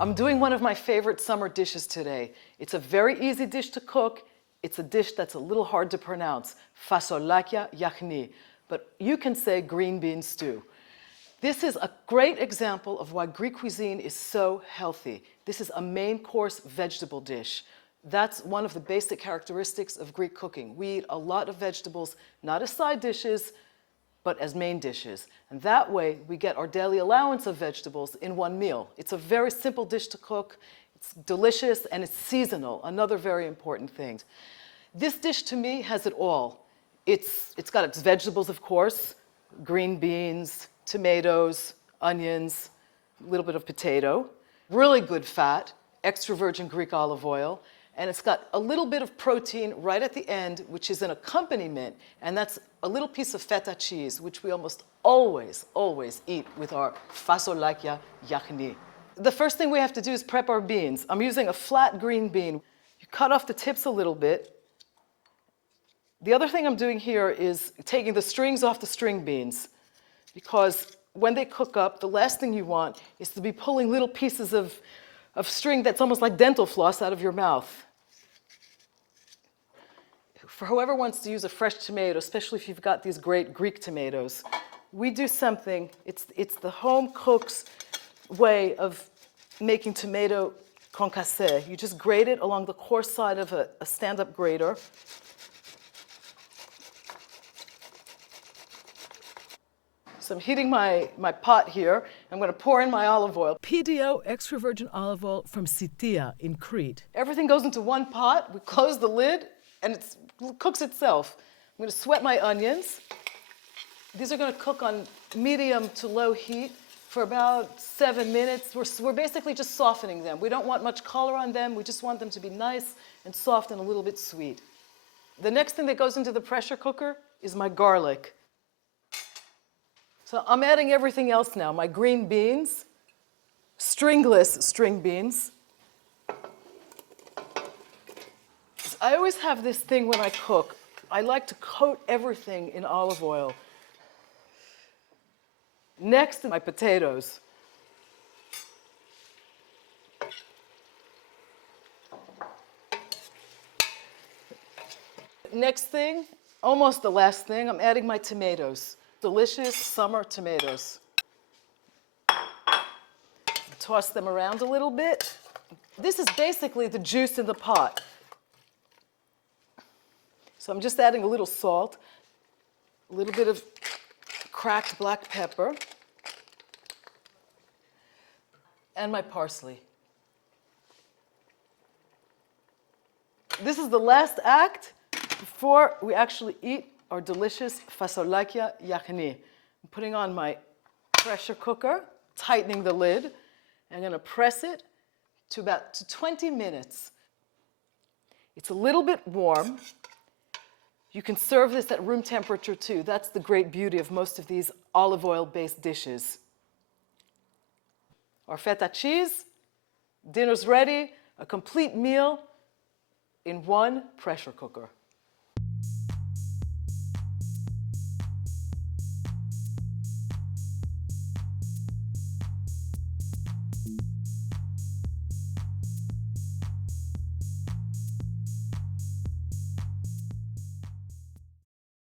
I'm doing one of my favorite summer dishes today. It's a very easy dish to cook. It's a dish that's a little hard to pronounce, Fasolakia Yahni, but you can say green bean stew. This is a great example of why Greek cuisine is so healthy. This is a main course vegetable dish. That's one of the basic characteristics of Greek cooking. We eat a lot of vegetables, not as side dishes, but as main dishes. And that way, we get our daily allowance of vegetables in one meal. It's a very simple dish to cook. It's delicious, and it's seasonal, another very important thing. This dish, to me, has it all. It's got its vegetables, of course, green beans, tomatoes, onions, a little bit of potato, really good fat, extra virgin Greek olive oil, and it's got a little bit of protein right at the end, which is an accompaniment, and that's a little piece of Feta cheese, which we almost always eat with our Fasolakia Yahni. The first thing we have to do is prep our beans. I'm using a flat green bean. You cut off the tips a little bit. The other thing I'm doing here is taking the strings off the string beans, because when they cook up, the last thing you want is to be pulling little pieces of string that's almost like dental floss out of your mouth. For whoever wants to use a fresh tomato, especially if you've got these great Greek tomatoes, we do something, it's the home cook's way of making tomato concassé. You just grate it along the coarse side of a stand-up grater. So I'm heating my pot here. I'm going to pour in my olive oil. PDO extra virgin olive oil from Sitia in Crete. Everything goes into one pot. We close the lid, and it cooks itself. I'm going to sweat my onions. These are going to cook on medium to low heat for about 7 minutes. We're basically just softening them. We don't want much color on them. We just want them to be nice and soft and a little bit sweet. The next thing that goes into the pressure cooker is my garlic. So I'm adding everything else now. My green beans, stringless string beans. I always have this thing when I cook. I like to coat everything in olive oil. Next, my potatoes. Next thing, almost the last thing, I'm adding my tomatoes. Delicious summer tomatoes. Toss them around a little bit. This is basically the juice in the pot. So I'm just adding a little salt, a little bit of cracked black pepper, and my parsley. This is the last act before we actually eat our delicious Fasolakia Yahni. I'm putting on my pressure cooker, tightening the lid. I'm going to press it to about 20 minutes. It's a little bit warm. You can serve this at room temperature too. That's the great beauty of most of these olive oil-based dishes. Our Feta cheese, dinner's ready, a complete meal in one pressure cooker.